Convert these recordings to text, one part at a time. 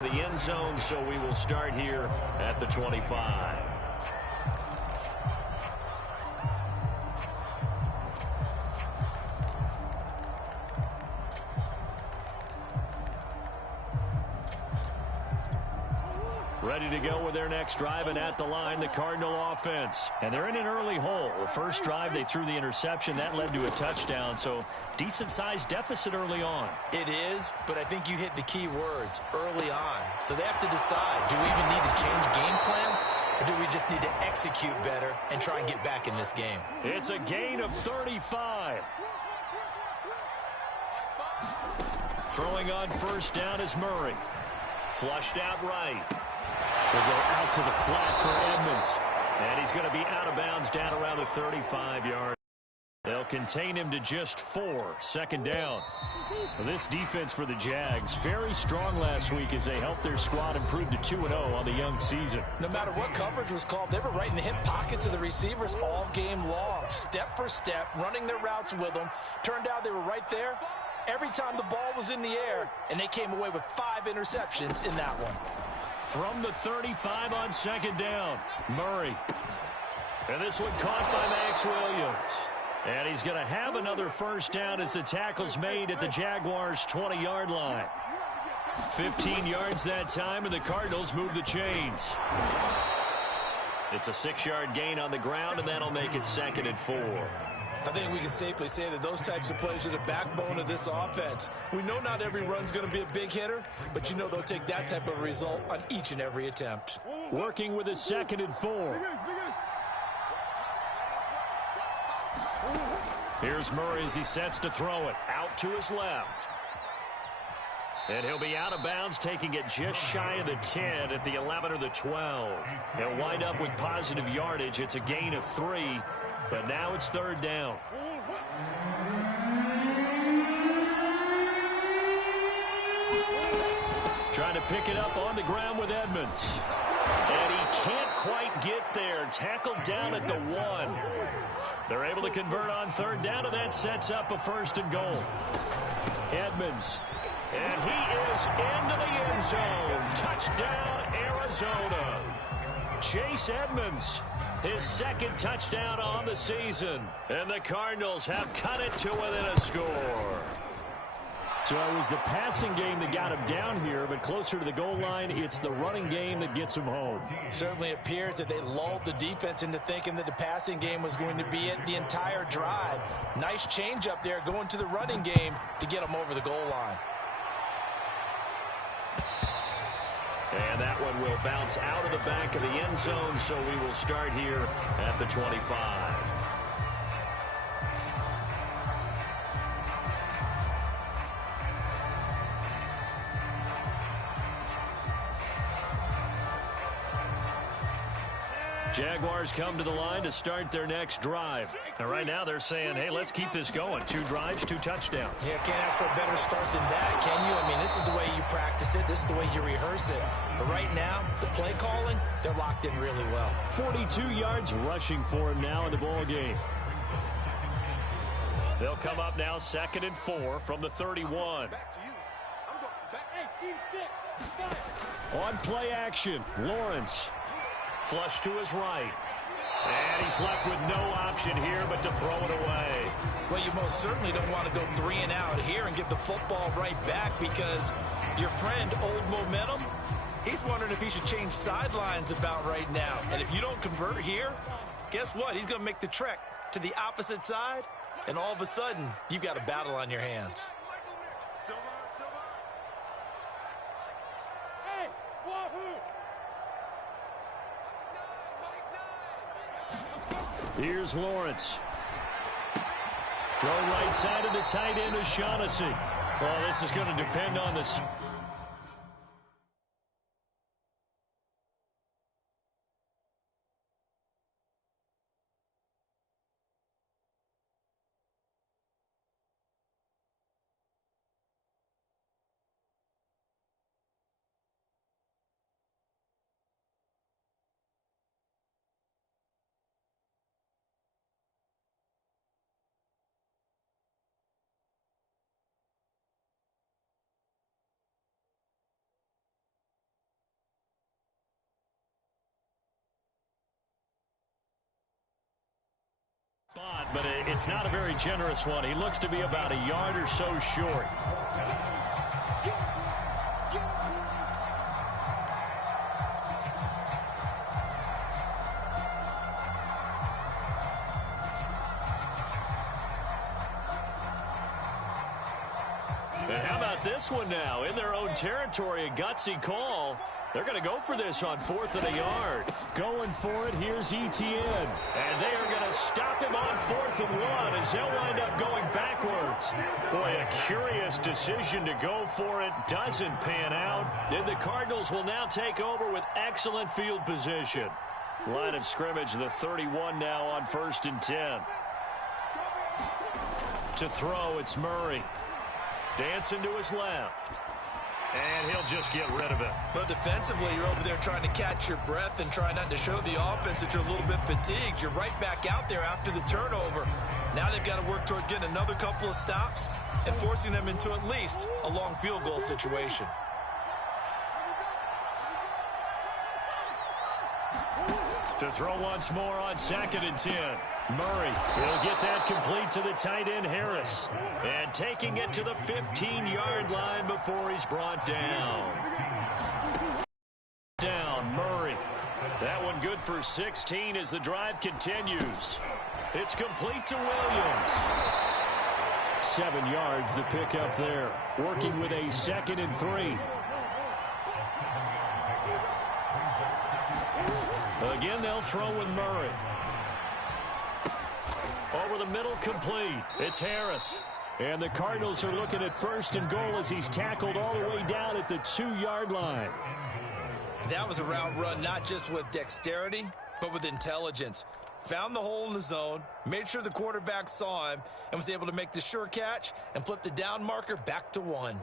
The end zone, so we will start here at the 25. Ready to go with their next drive, and at the line, the Cardinal offense. And they're in an early hole. The first drive, they threw the interception. That led to a touchdown, so decent-sized deficit early on. It is, but I think you hit the key words, early on. So they have to decide, do we even need to change game plan, or do we just need to execute better and try and get back in this game? It's a gain of 35. Throwing on first down is Murray. Flushed out right. Will go out to the flat for Edmonds. And he's going to be out of bounds down around the 35-yard. They'll contain him to just 4. Second down. This defense for the Jags, very strong last week as they helped their squad improve to 2-0 on the young season. No matter what coverage was called, they were right in the hip pockets of the receivers all game long. Step for step, running their routes with them. Turned out they were right there every time the ball was in the air, and they came away with 5 interceptions in that one. From the 35 on second down, Murray. And this one caught by Max Williams. And he's going to have another first down as the tackle's made at the Jaguars' 20-yard line. 15 yards that time, and the Cardinals move the chains. It's a 6-yard gain on the ground, and that'll make it 2nd and 4. I think we can safely say that those types of plays are the backbone of this offense. We know not every run's going to be a big hitter, but you know they'll take that type of result on each and every attempt. Working with a 2nd and 4. Here's Murray as he sets to throw it. Out to his left. And he'll be out of bounds, taking it just shy of the 10 at the 11 or the 12. He'll wind up with positive yardage. It's a gain of 3. But now it's 3rd down. Trying to pick it up on the ground with Edmonds. And he can't quite get there. Tackled down at the 1. They're able to convert on 3rd down, and that sets up a 1st and goal. Edmonds. And he is into the end zone. Touchdown, Arizona. Chase Edmonds. His 2nd touchdown on the season. And the Cardinals have cut it to within a score. So it was the passing game that got him down here, but closer to the goal line, it's the running game that gets him home. Certainly appears that they lulled the defense into thinking that the passing game was going to be it the entire drive. Nice change up there going to the running game to get them over the goal line. And that one will bounce out of the back of the end zone, so we will start here at the 25. Jaguars come to the line to start their next drive. And right now they're saying, hey, let's keep this going. 2 drives, 2 touchdowns. Yeah, can't ask for a better start than that, can you? I mean, this is the way you practice it. This is the way you rehearse it. But right now, the play calling, they're locked in really well. 42 yards rushing for him now in the ball game. They'll come up now 2nd and 4 from the 31. On play action, Lawrence. Flush to his right. And he's left with no option here but to throw it away. Well, you most certainly don't want to go 3 and out here and give the football right back, because your friend, Old Momentum, he's wondering if he should change sidelines about right now. And if you don't convert here, guess what? He's going to make the trek to the opposite side, and all of a sudden, you've got a battle on your hands. Here's Lawrence. Throw right side of the tight end to Shaughnessy. Well, this is going to depend on the... but it's not a very generous one. He looks to be about a yard or so short. And how about this one now? In their own territory, a gutsy call. They're going to go for this on 4th and a yard. Going for it, here's Etienne. And they are going to stop him on 4th and 1 as they'll wind up going backwards. Boy, a curious decision to go for it. Doesn't pan out. And the Cardinals will now take over with excellent field position. Line of scrimmage, the 31 now on 1st and 10. To throw, it's Murray. Dancing to his left. And he'll just get rid of it. But defensively, you're over there trying to catch your breath and try not to show the offense that you're a little bit fatigued. You're right back out there after the turnover. Now they've got to work towards getting another couple of stops and forcing them into at least a long field goal situation. To throw once more on 2nd and 10. Murray will get that complete to the tight end, Harris. And taking it to the 15-yard line before he's brought down. Murray. That one good for 16 as the drive continues. It's complete to Williams. 7 yards the pickup there. Working with a 2nd and 3. Again, they'll throw with Murray. Over the middle, complete. It's Harris. And the Cardinals are looking at 1st and goal as he's tackled all the way down at the 2-yard line. That was a route run not just with dexterity, but with intelligence. Found the hole in the zone, made sure the quarterback saw him, and was able to make the sure catch and flip the down marker back to 1.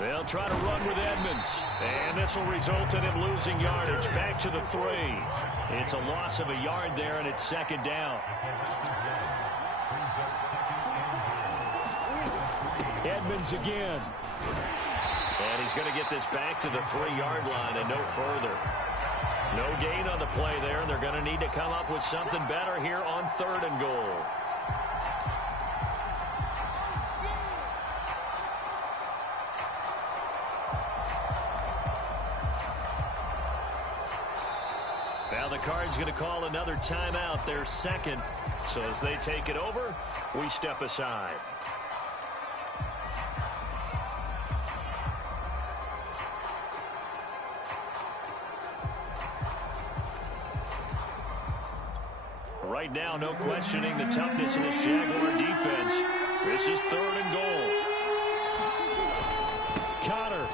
They'll try to run with Edmonds. And this will result in him losing yardage. Back to the 3. It's a loss of a yard there, and it's 2nd down. Edmonds again. And he's going to get this back to the 3-yard line and no further. No gain on the play there, and they're going to need to come up with something better here on 3rd and goal. Now the Cards going to call another timeout, their 2nd. So as they take it over, we step aside. Right now, no questioning the toughness of this Jaguar defense. This is 3rd and goal. Connor.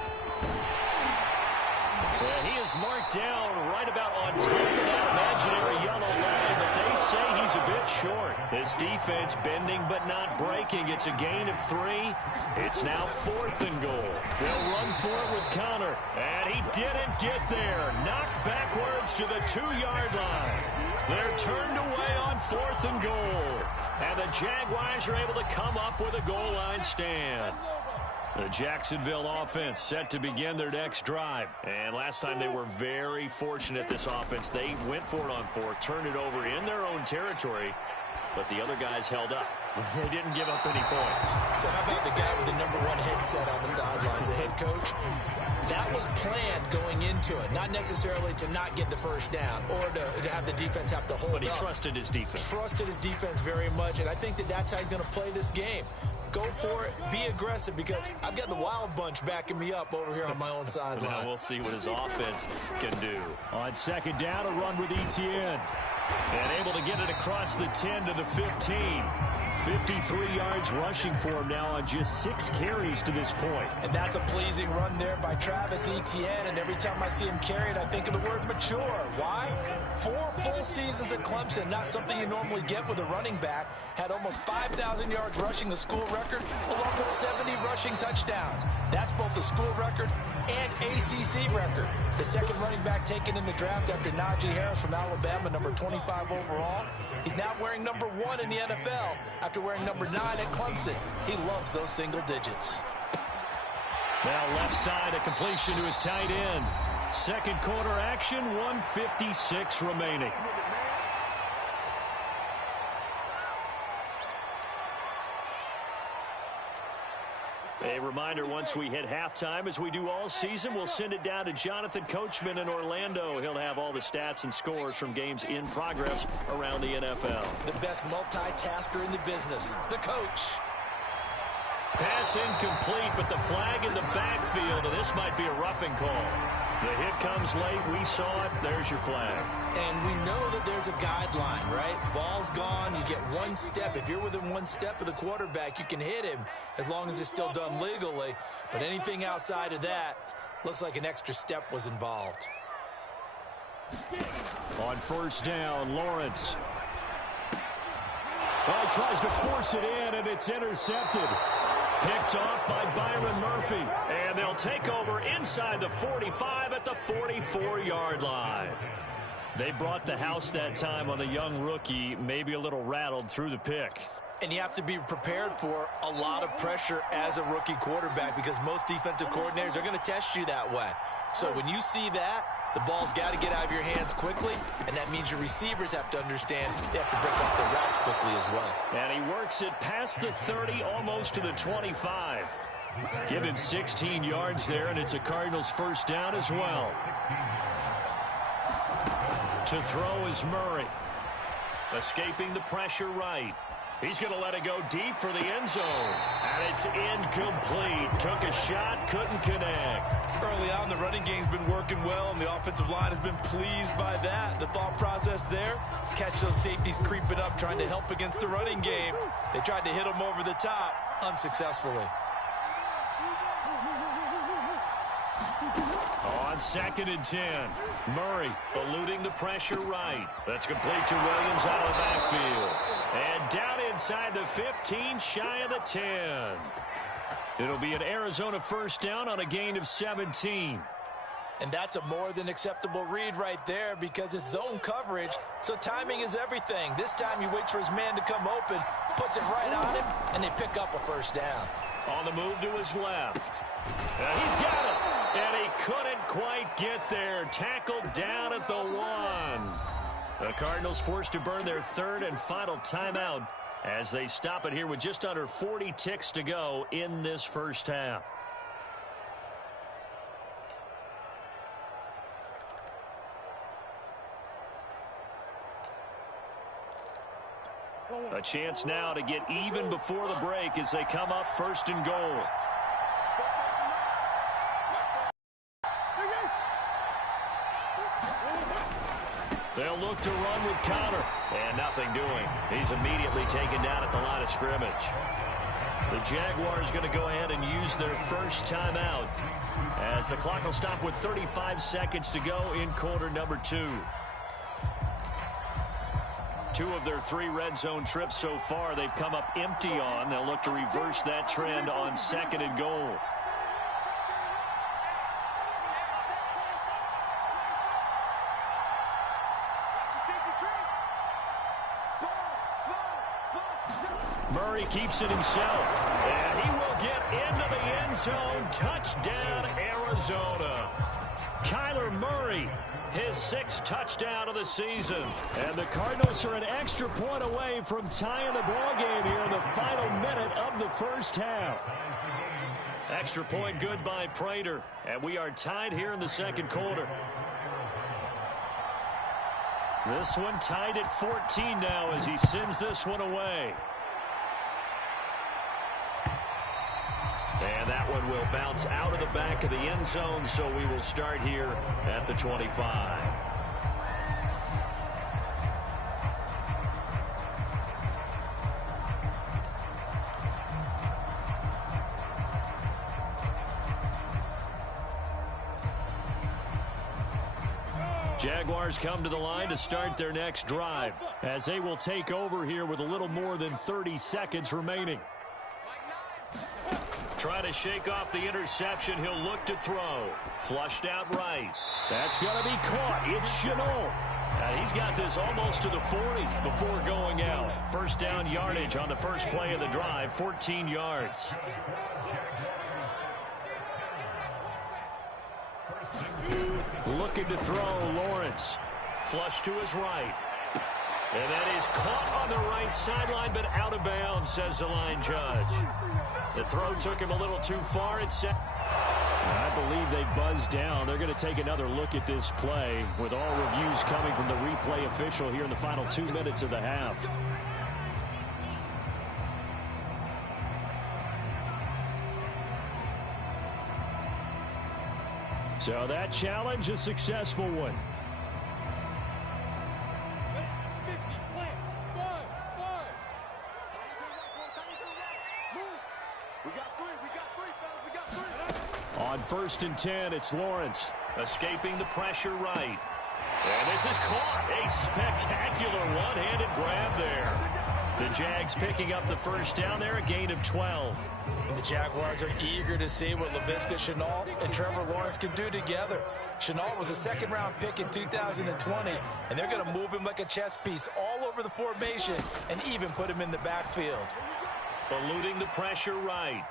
And he is marked down right about on top of that imaginary yellow line, but they say he's a bit short. This defense bending but not breaking. It's a gain of 3. It's now 4th and goal. They'll run for it with Connor, and he didn't get there. Knocked backwards to the 2-yard line. They're turned away on 4th and goal, and the Jaguars are able to come up with a goal line stand. The Jacksonville offense set to begin their next drive. And last time they were very fortunate, this offense. They went for it on 4th, turned it over in their own territory, but the other guys held up. They didn't give up any points. So how about the guy with the #1 headset on the sidelines, the head coach? That was planned going into it, not necessarily to not get the first down or to have the defense have to hold up. But he trusted his defense. Trusted his defense very much, and I think that that's how he's going to play this game. Go for it, be aggressive, because I've got the wild bunch backing me up over here on my own sideline. Now we'll see what his offense can do. On 2nd down, a run with Etienne. And able to get it across the 10 to the 15. 53 yards rushing for him now on just 6 carries to this point. And that's a pleasing run there by Travis Etienne, and every time I see him carry it, I think of the word mature. Why? 4 full seasons at Clemson, not something you normally get with a running back. Had almost 5,000 yards rushing, the school record, along with 70 rushing touchdowns. That's both the school record and ACC record. The second running back taken in the draft after Najee Harris from Alabama, number 25 overall. He's now wearing number 1 in the NFL after wearing number 9 at Clemson. He loves those single digits. Now left side, a completion to his tight end. Second quarter action, 1:56 remaining. A reminder, once we hit halftime, as we do all season, we'll send it down to Jonathan Coachman in Orlando. He'll have all the stats and scores from games in progress around the NFL. The best multitasker in the business, the coach. Pass incomplete, but the flag in the backfield, and this might be a roughing call. The hit comes late. We saw it. There's your flag. And we know that there's a guideline, right? Ball's gone. You get one step. If you're within one step of the quarterback, you can hit him as long as it's still done legally. But anything outside of that looks like an extra step was involved. On first down, Lawrence. Oh, tries to force it in, and it's intercepted. Picked off by Byron Murphy. And they'll take over inside the 45 at the 44-yard line. They brought the house that time on the young rookie, maybe a little rattled through the pick. And you have to be prepared for a lot of pressure as a rookie quarterback because most defensive coordinators are going to test you that way. So when you see that, the ball's got to get out of your hands quickly, and that means your receivers have to understand they have to break off their routes quickly as well. And he works it past the 30, almost to the 25. Give him 16 yards there, and it's a Cardinals first down as well. To throw is Murray. Escaping the pressure right. He's going to let it go deep for the end zone. And it's incomplete. Took a shot, couldn't connect. Early on, the running game's been working well, and the offensive line has been pleased by that. The thought process there, catch those safeties creeping up, trying to help against the running game. They tried to hit them over the top, unsuccessfully. On 2nd and 10, Murray eluding the pressure right. That's complete to Williams out of the backfield. And down inside the 15, shy of the 10. It'll be an Arizona first down on a gain of 17. And that's a more than acceptable read right there because it's zone coverage, so timing is everything. This time he waits for his man to come open, puts it right on him, and they pick up a first down. On the move to his left. And he's got it. And he couldn't quite get there. Tackled down at the 1. The Cardinals forced to burn their third and final timeout as they stop it here with just under 40 ticks to go in this first half. A chance now to get even before the break as they come up first and goal. They'll look to run with Connor. And nothing doing. He's immediately taken down at the line of scrimmage. The Jaguars going to go ahead and use their first timeout as the clock will stop with 35 seconds to go in quarter number 2. 2 of their 3 red zone trips so far they've come up empty on. They'll look to reverse that trend on 2nd and goal. Murray keeps it himself, and he will get into the end zone. Touchdown, Arizona. Kyler Murray, his 6th touchdown of the season. And the Cardinals are an extra point away from tying the ballgame here in the final minute of the first half. Extra point good by Prater, and we are tied here in the second quarter. This one tied at 14 now as he sends this one away. And that one will bounce out of the back of the end zone, so we will start here at the 25. Jaguars come to the line to start their next drive as they will take over here with a little more than 30 seconds remaining. Trying to shake off the interception. He'll look to throw. Flushed out right. That's going to be caught. It's Chenault. He's got this almost to the 40 before going out. First down yardage on the first play of the drive, 14 yards. Looking to throw, Lawrence. Flush to his right. And that is caught on the right sideline, but out of bounds, says the line judge. The throw took him a little too far. I believe they buzzed down. They're going to take another look at this play with all reviews coming from the replay official here in the final 2 minutes of the half. So that challenge, a successful one. On 1st and 10, it's Lawrence. Escaping the pressure right. And this is caught. A spectacular one-handed grab there. The Jags picking up the first down there, a gain of 12. And the Jaguars are eager to see what Laviska Shenault and Trevor Lawrence can do together. Shenault was a second-round pick in 2020, and they're going to move him like a chess piece all over the formation and even put him in the backfield. Eluding the pressure right.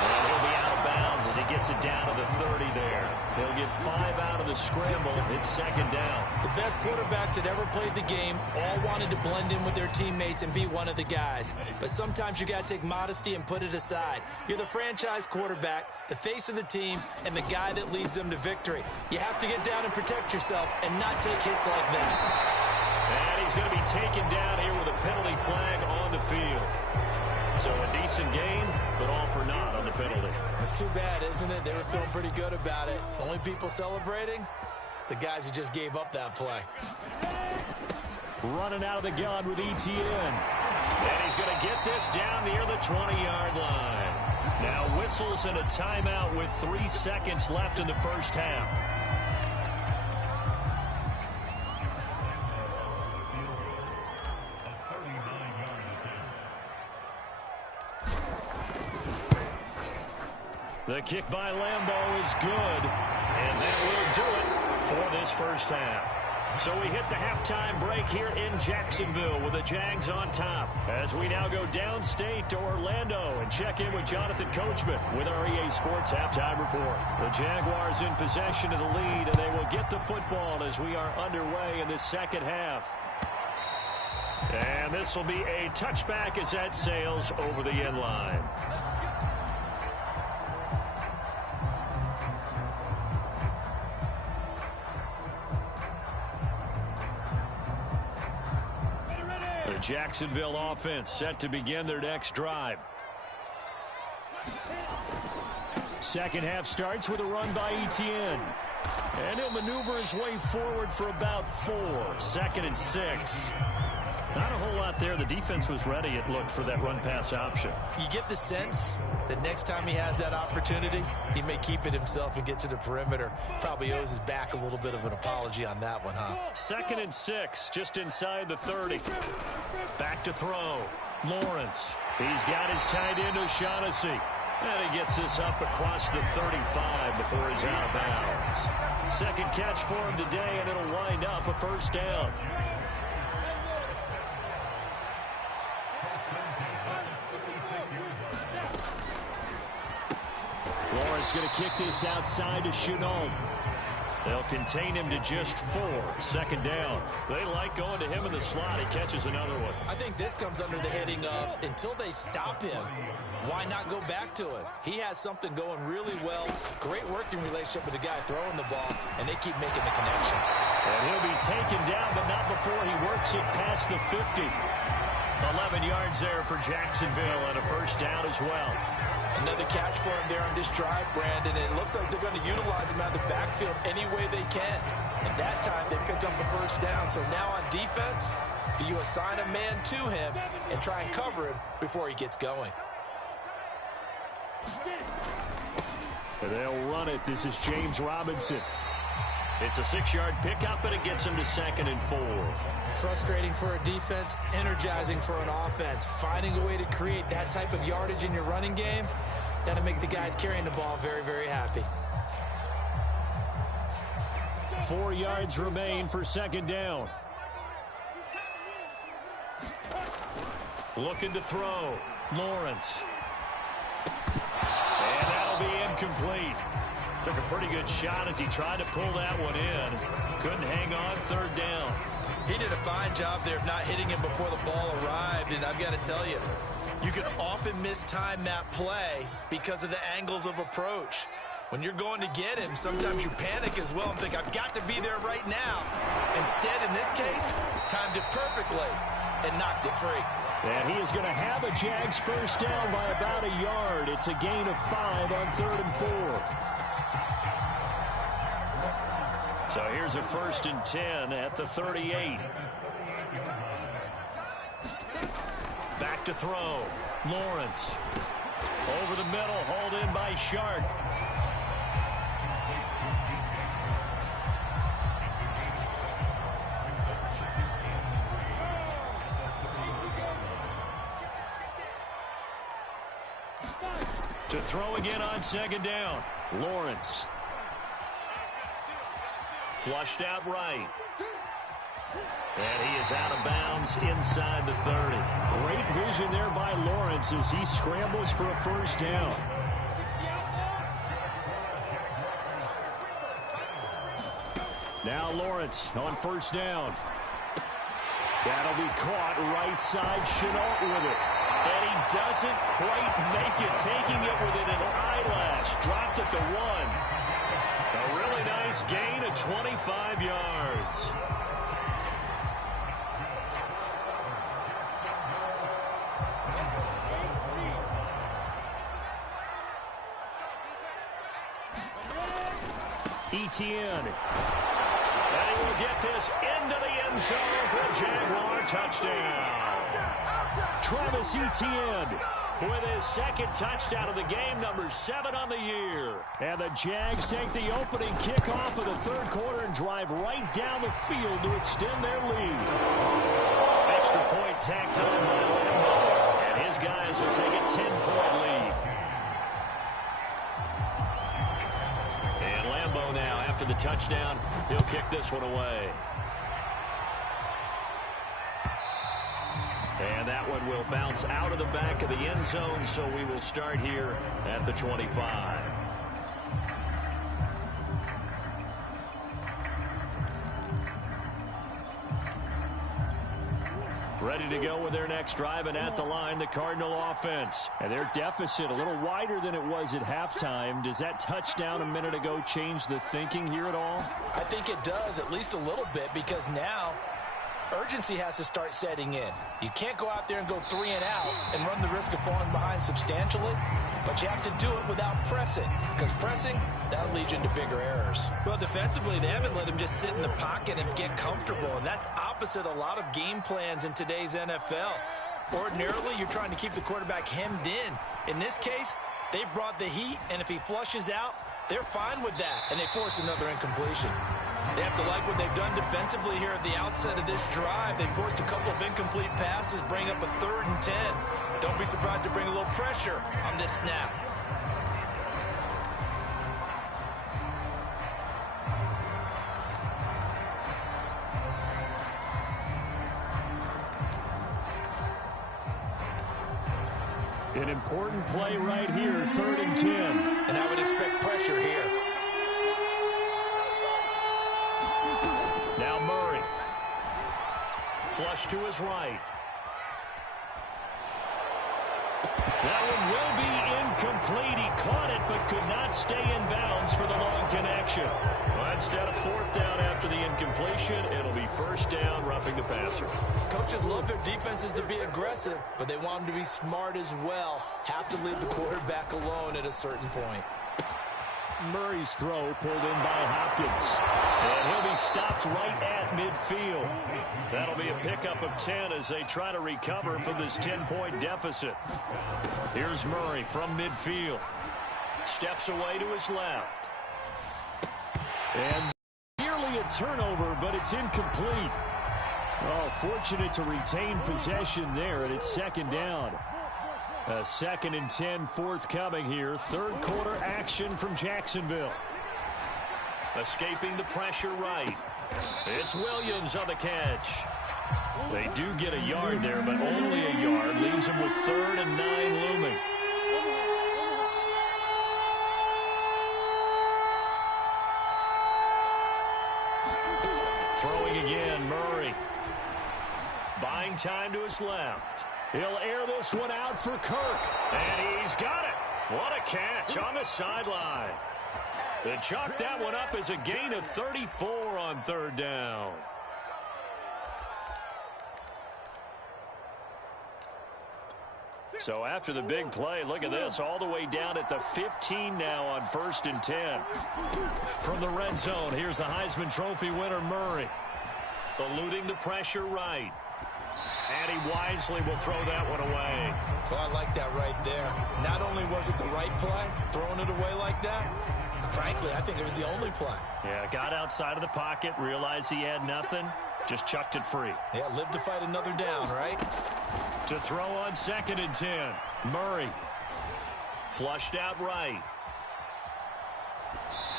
And he'll be out of bounds as he gets it down to the 30 there. He'll get 5 out of the scramble. It's second down. The best quarterbacks that ever played the game all wanted to blend in with their teammates and be one of the guys. But sometimes you got to take modesty and put it aside. You're the franchise quarterback, the face of the team, and the guy that leads them to victory. You have to get down and protect yourself and not take hits like that. And he's going to be taken down here with a penalty flag on the field. So a decent gain, but all for naught on the penalty. It's too bad, isn't it? They were feeling pretty good about it. Only people celebrating? The guys who just gave up that play. Running out of the gun with ETN. And he's going to get this down near the 20-yard line. Now whistles and a timeout with 3 seconds left in the first half. The kick by Lambeau is good, and that will do it for this first half. So we hit the halftime break here in Jacksonville with the Jags on top. As we now go downstate to Orlando and check in with Jonathan Coachman with our EA Sports Halftime Report. The Jaguars in possession of the lead, and they will get the football as we are underway in the second half. And this will be a touchback as that sails over the end line. The Jacksonville offense set to begin their next drive. Second half starts with a run by ETN. And he'll maneuver his way forward for about 4. 2nd and 6. Not a whole lot there. The defense was ready, it looked, for that run-pass option. You get the sense that next time he has that opportunity, he may keep it himself and get to the perimeter. Probably owes his back a little bit of an apology on that one, huh? 2nd and 6, just inside the 30. Back to throw. Lawrence. He's got his tight end, O'Shaughnessy. And he gets this up across the 35 before he's out of bounds. Second catch for him today, and it'll wind up a first down. Lawrence going to kick this outside to Chenault. They'll contain him to just 4. 2nd down. They like going to him in the slot. He catches another one. I think this comes under the heading of, until they stop him, why not go back to it? He has something going really well. Great working relationship with the guy throwing the ball, and they keep making the connection. And he'll be taken down, but not before he works it past the 50. 11 yards there for Jacksonville, and a first down as well. Another catch for him there on this drive, Brandon, and it looks like they're going to utilize him out of the backfield any way they can. And that time they pick up a first down. So now on defense, do you assign a man to him and try and cover him before he gets going? And they'll run it. This is James Robinson. It's a 6-yard pickup, and it gets him to 2nd and 4. Frustrating for a defense, energizing for an offense. Finding a way to create that type of yardage in your running game, That'll make the guys carrying the ball very, very happy. 4 yards remain for second down. Looking to throw. Lawrence. And that'll be incomplete. Took a pretty good shot as he tried to pull that one in. Couldn't hang on, third down. He did a fine job there of not hitting him before the ball arrived, and I've got to tell you, you can often mistime that play because of the angles of approach. When you're going to get him, sometimes you panic as well and think, I've got to be there right now. Instead, in this case, timed it perfectly and knocked it free. And he is going to have a Jags first down by about a yard. It's a gain of 5 on 3rd and 4. So here's a 1st and 10 at the 38. Back to throw. Lawrence. Over the middle, hauled in by Shark. To throw again on second down. Lawrence. Flushed out right. And he is out of bounds inside the 30. Great vision there by Lawrence as he scrambles for a first down. Now Lawrence on first down. That'll be caught right side. Chenault with it. And he doesn't quite make it, taking it within an eyelash. Dropped at the 1. A really nice gain of 25 yards. Etienne. And he will get this into the end zone for a Jaguar touchdown. Travis Etienne with his second touchdown of the game, number 7 on the year. And the Jags take the opening kickoff of the third quarter and drive right down the field to extend their lead. Extra point tacked on by Lambeau, and his guys will take a 10-point lead. And Lambeau now, after the touchdown, he'll kick this one away. And that one will bounce out of the back of the end zone, so we will start here at the 25. Ready to go with their next drive, and at the line, the Cardinal offense. And their deficit a little wider than it was at halftime. Does that touchdown a minute ago change the thinking here at all? I think it does, at least a little bit, because now urgency has to start setting in. You can't go out there and go 3 and out and run the risk of falling behind substantially, but you have to do it without pressing, because pressing, that'll lead you into bigger errors. Well, defensively, they haven't let him just sit in the pocket and get comfortable, and that's opposite a lot of game plans in today's NFL. Ordinarily, you're trying to keep the quarterback hemmed in. In this case, they brought the heat, and if he flushes out, they're fine with that, and they force another incompletion. They have to like what they've done defensively here at the outset of this drive. They forced a couple of incomplete passes, bring up a 3rd and 10. Don't be surprised to bring a little pressure on this snap. An important play right here, 3rd and 10. And I would expect pressure here. Now Murray. Flush to his right. That one will be incomplete. He caught it but could not stay in bounds for the long connection. Well, instead of 4th down after the incompletion, it'll be 1st down, roughing the passer. Coaches love their defenses to be aggressive, but they want them to be smart as well. Have to leave the quarterback alone at a certain point. Murray's throw pulled in by Hopkins. And he'll be stopped right at midfield. That'll be a pickup of 10 as they try to recover from this 10-point deficit. Here's Murray from midfield. Steps away to his left. And nearly a turnover, but it's incomplete. Oh, fortunate to retain possession there, and it's 2nd down. A 2nd and 10 forthcoming here. Third quarter action from Jacksonville. Escaping the pressure right. It's Williams on the catch. They do get a yard there, but only a yard. Leaves them with 3rd and 9 looming. Throwing again, Murray. Buying time to his left. He'll air this one out for Kirk. And he's got it. What a catch on the sideline. They chalked that one up as a gain of 34 on 3rd down. So after the big play, look at this, all the way down at the 15 now on 1st and 10. From the red zone, here's the Heisman Trophy winner, Murray. Eluding the pressure right. And he wisely will throw that one away. Well, I like that right there. Not only was it the right play, throwing it away like that, frankly, I think it was the only play. Yeah, got outside of the pocket, realized he had nothing, just chucked it free. Yeah, live to fight another down, right? To throw on 2nd and 10. Murray. Flushed out right.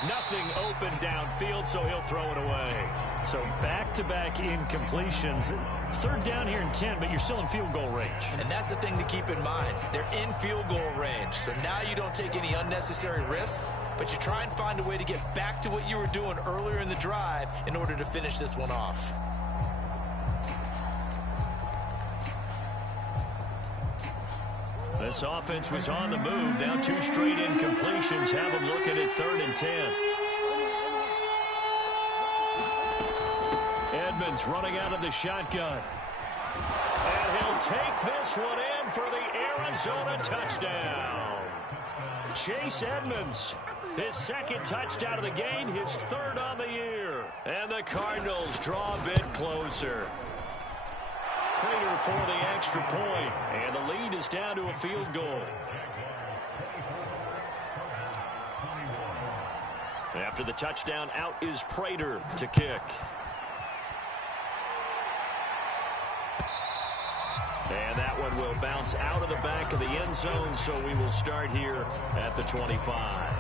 Nothing open downfield, so he'll throw it away. So back-to-back incompletions. 3rd down here and 10, but you're still in field goal range. And that's the thing to keep in mind. They're in field goal range. So now you don't take any unnecessary risks, but you try and find a way to get back to what you were doing earlier in the drive in order to finish this one off. This offense was on the move. Now 2 straight incompletions have them looking at 3rd and 10. Edmonds running out of the shotgun. And he'll take this one in for the Arizona touchdown. Chase Edmonds, his 2nd touchdown of the game, his 3rd on the year. And the Cardinals draw a bit closer. Prater for the extra point, and the lead is down to a field goal. After the touchdown, out is Prater to kick. And that one will bounce out of the back of the end zone, so we will start here at the 25.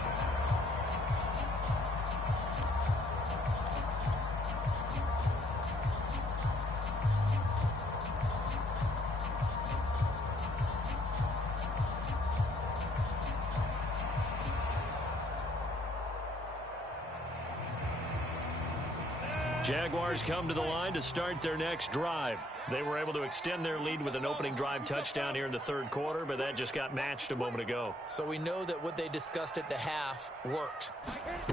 Jaguars come to the line to start their next drive. They were able to extend their lead with an opening drive touchdown here in the 3rd quarter, but that just got matched a moment ago. So we know that what they discussed at the half worked.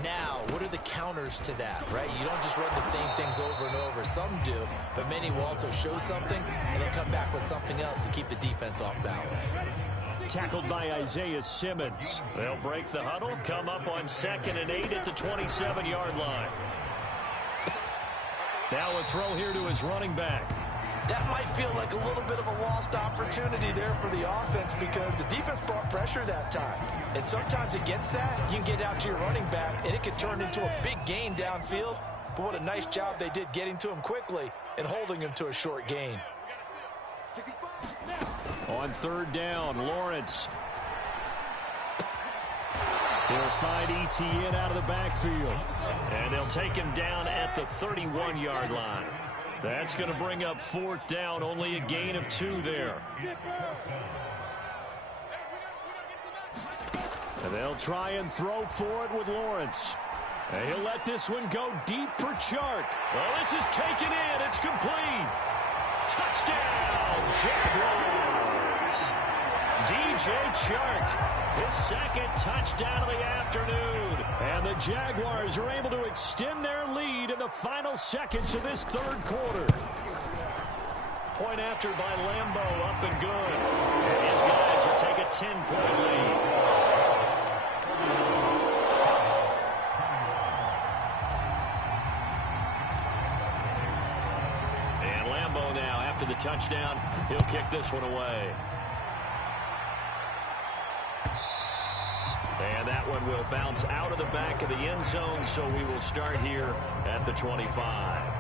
Now, what are the counters to that, right? You don't just run the same things over and over. Some do, but many will also show something and then come back with something else to keep the defense off balance. Tackled by Isaiah Simmons. They'll break the huddle, come up on 2nd and 8 at the 27-yard line. Now a throw here to his running back. That might feel like a little bit of a lost opportunity there for the offense because the defense brought pressure that time. And sometimes against that, you can get out to your running back, and it could turn into a big gain downfield. But what a nice job they did getting to him quickly and holding him to a short gain. On 3rd down, Lawrence. He'll find ETN out of the backfield. And they'll take him down at the 31-yard line. That's going to bring up 4th down, only a gain of 2 there. And they'll try and throw for it with Lawrence. And he'll let this one go deep for Chark. Well, this is taken in. It's complete. Touchdown, Jaguars. DJ Chark, his 2nd touchdown of the afternoon. And the Jaguars are able to extend their lead in the final seconds of this 3rd quarter. Point after by Lambeau, up and good. And his guys will take a 10-point lead. And Lambeau now, after the touchdown, he'll kick this one away. And that one will bounce out of the back of the end zone, so we will start here at the 25.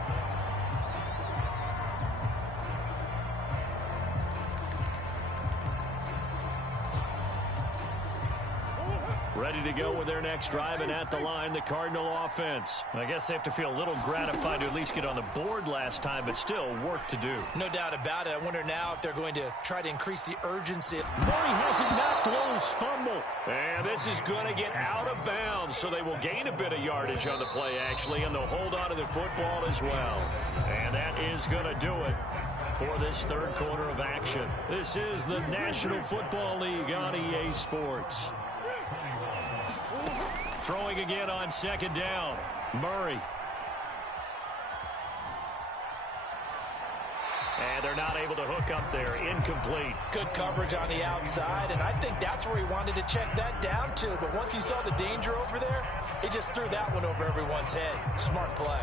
Ready to go with their next drive, and at the line, the Cardinal offense. I guess they have to feel a little gratified to at least get on the board last time, but still work to do. No doubt about it. I wonder now if they're going to try to increase the urgency. Murray has it knocked loose. Fumble. And this is going to get out of bounds, so they will gain a bit of yardage on the play, actually, and they'll hold on to the football as well. And that is going to do it for this third quarter of action. This is the National Football League on EA Sports. Throwing again on second down. Murray. And they're not able to hook up there. Incomplete. Good coverage on the outside, and I think that's where he wanted to check that down to. But once he saw the danger over there, he just threw that one over everyone's head. Smart play.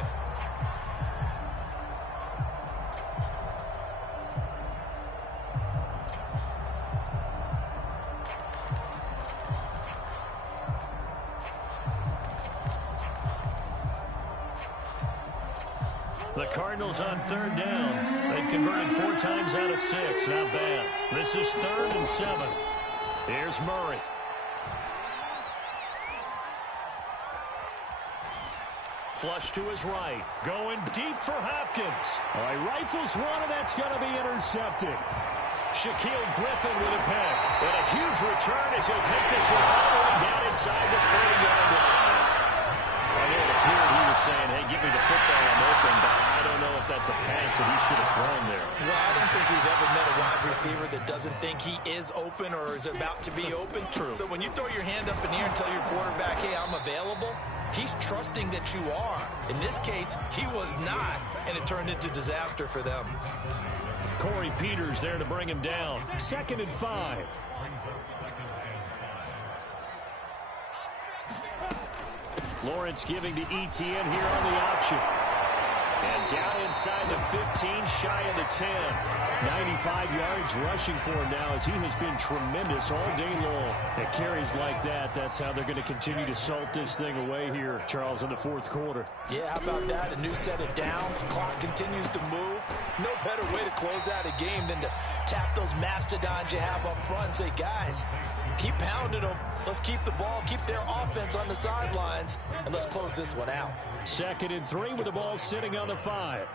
The Cardinals on third down. They've converted 4 times out of 6. Not bad. This is 3rd and 7. Here's Murray. Flush to his right. Going deep for Hopkins. All right, rifles one, and that's going to be intercepted. Shaquille Griffin with a pick. And a huge return as he'll take this one all the way down inside the 30-yard line. And it appeared he was saying, hey, give me the football, I'm open, but I don't know if that's a pass that he should have thrown there. Well, I don't think we've ever met a wide receiver that doesn't think he is open or is about to be open. True. So when you throw your hand up in the air and tell your quarterback, hey, I'm available, he's trusting that you are. In this case, he was not, and it turned into disaster for them. Corey Peters there to bring him down. 2nd and 5. Lawrence giving to Etienne here on the option. And down inside the 15, shy of the 10. 95 yards rushing for him now as he has been tremendous all day long. At carries like that, that's how they're going to continue to salt this thing away here, Charles, in the 4th quarter. Yeah, how about that? A new set of downs. Clock continues to move. No better way to close out a game than to tap those mastodons you have up front and say, guys, keep pounding them. Let's keep the ball, keep their offense on the sidelines, and let's close this one out. 2nd and 3 with the ball sitting on the 5.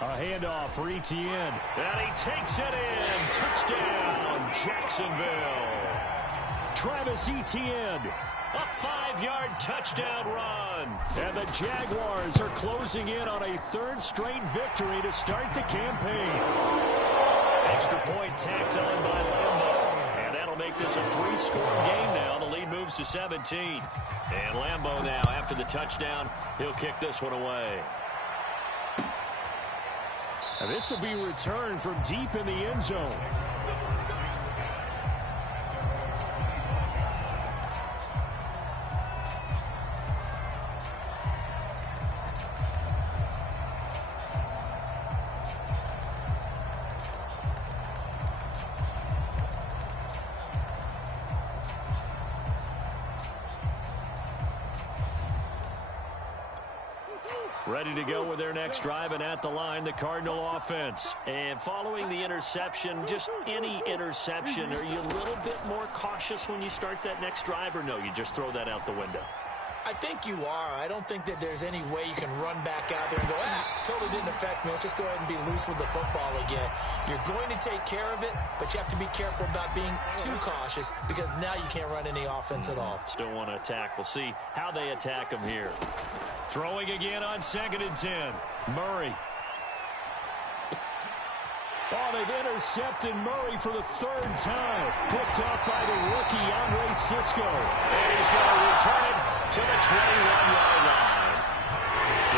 A handoff for Etienne. And he takes it in. Touchdown, Jacksonville. Travis Etienne. A 5-yard touchdown run. And the Jaguars are closing in on a 3rd straight victory to start the campaign. Extra point tacked on by Lambeau. And that'll make this a 3-score game now. The lead moves to 17. And Lambeau now, after the touchdown, he'll kick this one away. And this will be returned from deep in the end zone. Ready to go with their next drive, and at the line, the Cardinal offense. And following the interception, just any interception, are you a little bit more cautious when you start that next drive, or no, you just throw that out the window? I think you are. I don't think that there's any way you can run back out there and go, totally didn't affect me. Let's just go ahead and be loose with the football again. You're going to take care of it, but you have to be careful about being too cautious because now you can't run any offense at all. Still want to attack. We'll see how they attack them here. Throwing again on 2nd and 10. Murray. Oh, they've intercepted Murray for the 3rd time. Picked off by the rookie, Andre Sisco. And he's going to return it to the 21-yard line.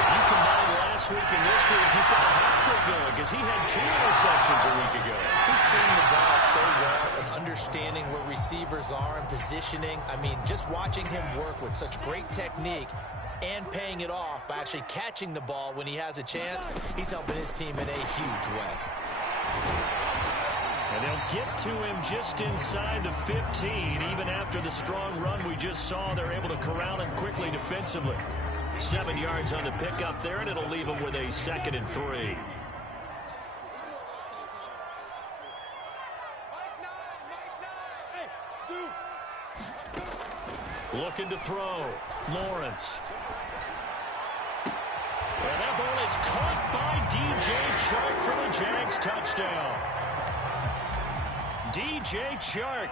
If you combine last week and this week, he's got a hat trick going because he had 2 interceptions a week ago. He's seeing the ball so well and understanding where receivers are and positioning. I mean, just watching him work with such great technique and paying it off by actually catching the ball when he has a chance, he's helping his team in a huge way. And they'll get to him just inside the 15. Even after the strong run we just saw, they're able to corral him quickly defensively. 7 yards on the pickup there, and it'll leave him with a 2nd and 3. Looking to throw. Lawrence. And that ball is caught by D.J. Chark for the Jags touchdown. D.J. Chark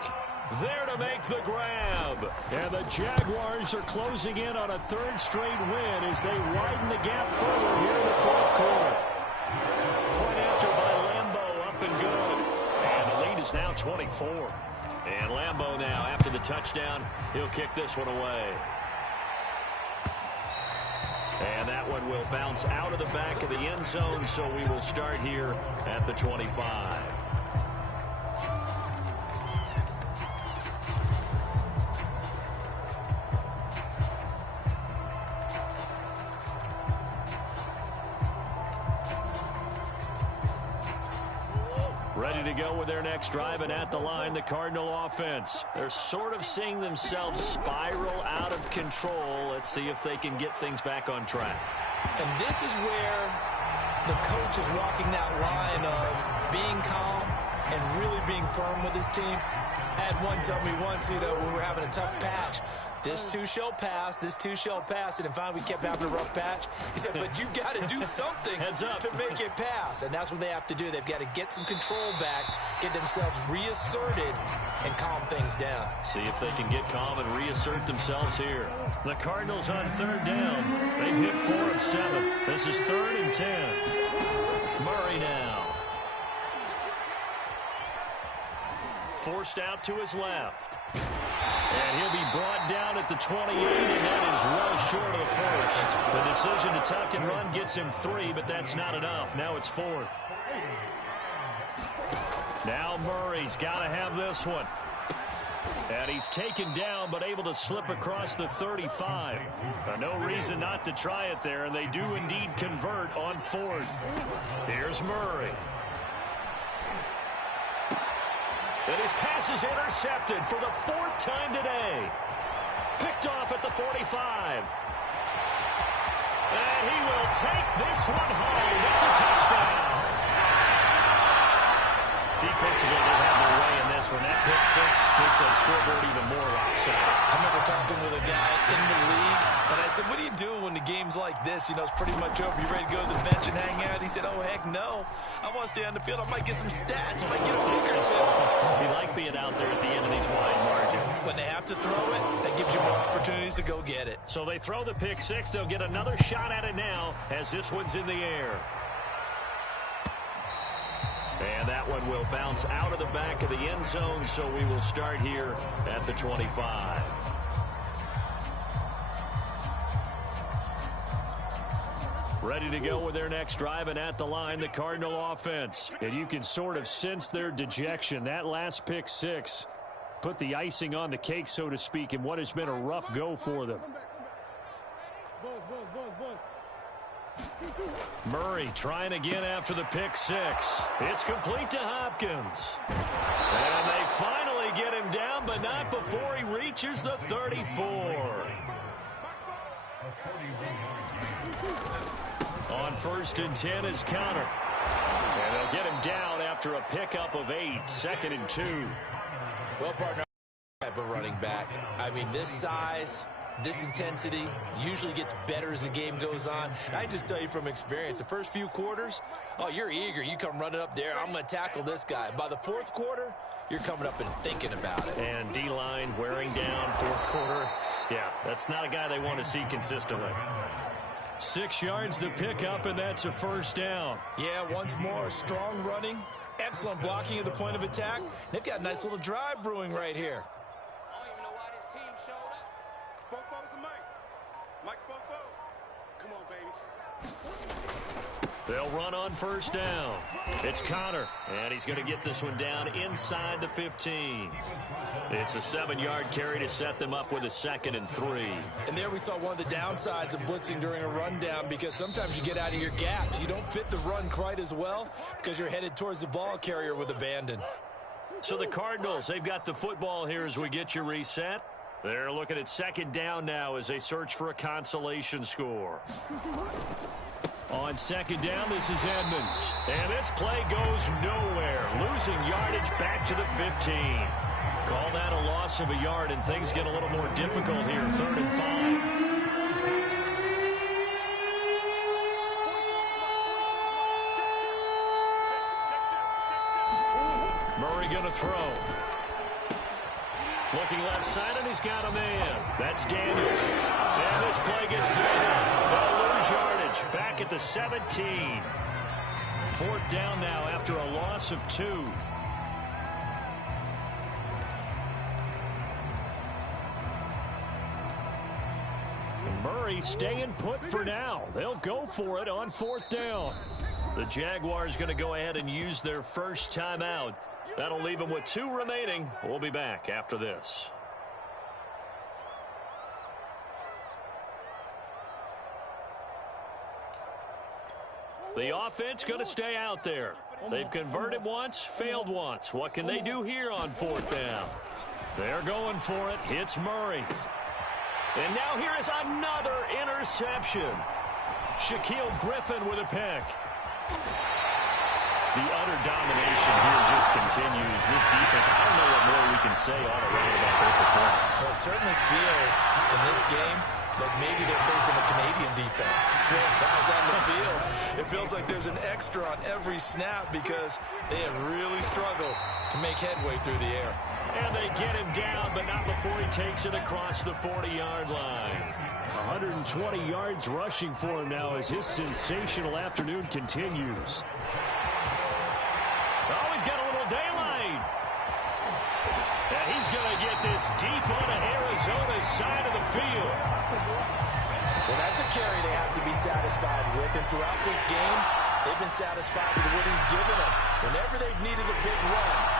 there to make the grab. And the Jaguars are closing in on a third straight win as they widen the gap further here in the fourth quarter. Point after by Lambeau, up and good. And the lead is now 24. And Lambeau now, after the touchdown, he'll kick this one away. And that one will bounce out of the back of the end zone, so we will start here at the 25. Ready to go with their next drive, and at the line, the Cardinal offense. They're sort of seeing themselves spiral out of control. Let's see if they can get things back on track. And this is where the coach is walking that line of being calm and really being firm with his team. I had one tell me once, when we were having a tough patch, this too shall pass, this too shall pass. And finally we kept having a rough patch. He said, but you got to do something to make it pass. And that's what they have to do. They've got to get some control back, get themselves reasserted, and calm things down. See if they can get calm and reassert themselves here. The Cardinals on third down. They've hit 4 of 7. This is 3rd and 10. Murray now. Forced out to his left. And he'll be brought down at the 28, and that is well short of the first. The decision to tuck and run gets him 3, but that's not enough. Now it's 4th. Now Murray's got to have this one. And he's taken down, but able to slip across the 35. No reason not to try it there, and they do indeed convert on 4th. Here's Murray. And his pass is intercepted for the 4th time today. Picked off at the 45. And he will take this one home. It's a touchdown. Defensively, they have their way in this one. That pick 6 makes that scoreboard even more lopsided. I remember talking with a guy in the league, and I said, what do you do when the game's like this? It's pretty much over. You ready to go to the bench and hang out? He said, oh, heck no. I want to stay on the field. I might get some stats. I might get a pick or two. We like being out there at the end of these wide margins. When they have to throw it, that gives you more opportunities to go get it. So they throw the pick 6. They'll get another shot at it now as this one's in the air. And that one will bounce out of the back of the end zone, so we will start here at the 25. Ready to go with their next drive, and at the line, the Cardinal offense. And you can sort of sense their dejection. That last pick 6 put the icing on the cake, so to speak, in what has been a rough go for them. Murray trying again after the pick 6. It's complete to Hopkins. And they finally get him down, but not before he reaches the 34. On 1st and 10 is Connor. And they'll get him down after a pickup of 8. 2nd and 2. Well, partner, type of running back. I mean, this size, this intensity usually gets better as the game goes on. And I just tell you from experience, the first few quarters, oh, you're eager. You come running up there. I'm going to tackle this guy. By the 4th quarter, you're coming up and thinking about it. And D-line wearing down 4th quarter. Yeah, that's not a guy they want to see consistently. 6 yards the pickup, and that's a 1st down. Yeah, once more, strong running, excellent blocking at the point of attack. They've got a nice little drive brewing right here. I don't even know why this team showed up. Spoke to Mike. Mike spoke. Come on, baby. They'll run on 1st down. It's Connor, and he's going to get this one down inside the 15. It's a 7-yard carry to set them up with a 2nd and 3. And there we saw one of the downsides of blitzing during a rundown, because sometimes you get out of your gaps. You don't fit the run quite as well because you're headed towards the ball carrier with abandon. So the Cardinals, they've got the football here as we get you reset. They're looking at 2nd down now as they search for a consolation score. On 2nd down, this is Edmonds. And this play goes nowhere. Losing yardage back to the 15. Call that a loss of a yard, and things get a little more difficult here. 3rd and 5. Murray going to throw. Looking left side, and he's got a man. That's Daniels. And this play gets played up. They'll lose yardage. Back at the 17. 4th down now after a loss of 2. Murray staying put for now. They'll go for it on 4th down. The Jaguars going to go ahead and use their first timeout. That'll leave them with 2 remaining. We'll be back after this. The offense going to stay out there. They've converted once, failed once. What can they do here on 4th down? They're going for it. Hits Murray. And now here is another interception. Shaquille Griffin with a pick. The utter domination here just continues. This defense, I don't know what more we can say all around about their performance. Well, it certainly feels in this game like maybe they're facing a Canadian defense. 12 guys on the field. It feels like there's an extra on every snap because they have really struggled to make headway through the air. And they get him down, but not before he takes it across the 40-yard line. 120 yards rushing for him now as his sensational afternoon continues. Oh, he's got a little daylight. And he's going to get this deep onto Arizona's side of the field. Well, that's a carry they have to be satisfied with. And throughout this game, they've been satisfied with what he's given them. Whenever they've needed a big run,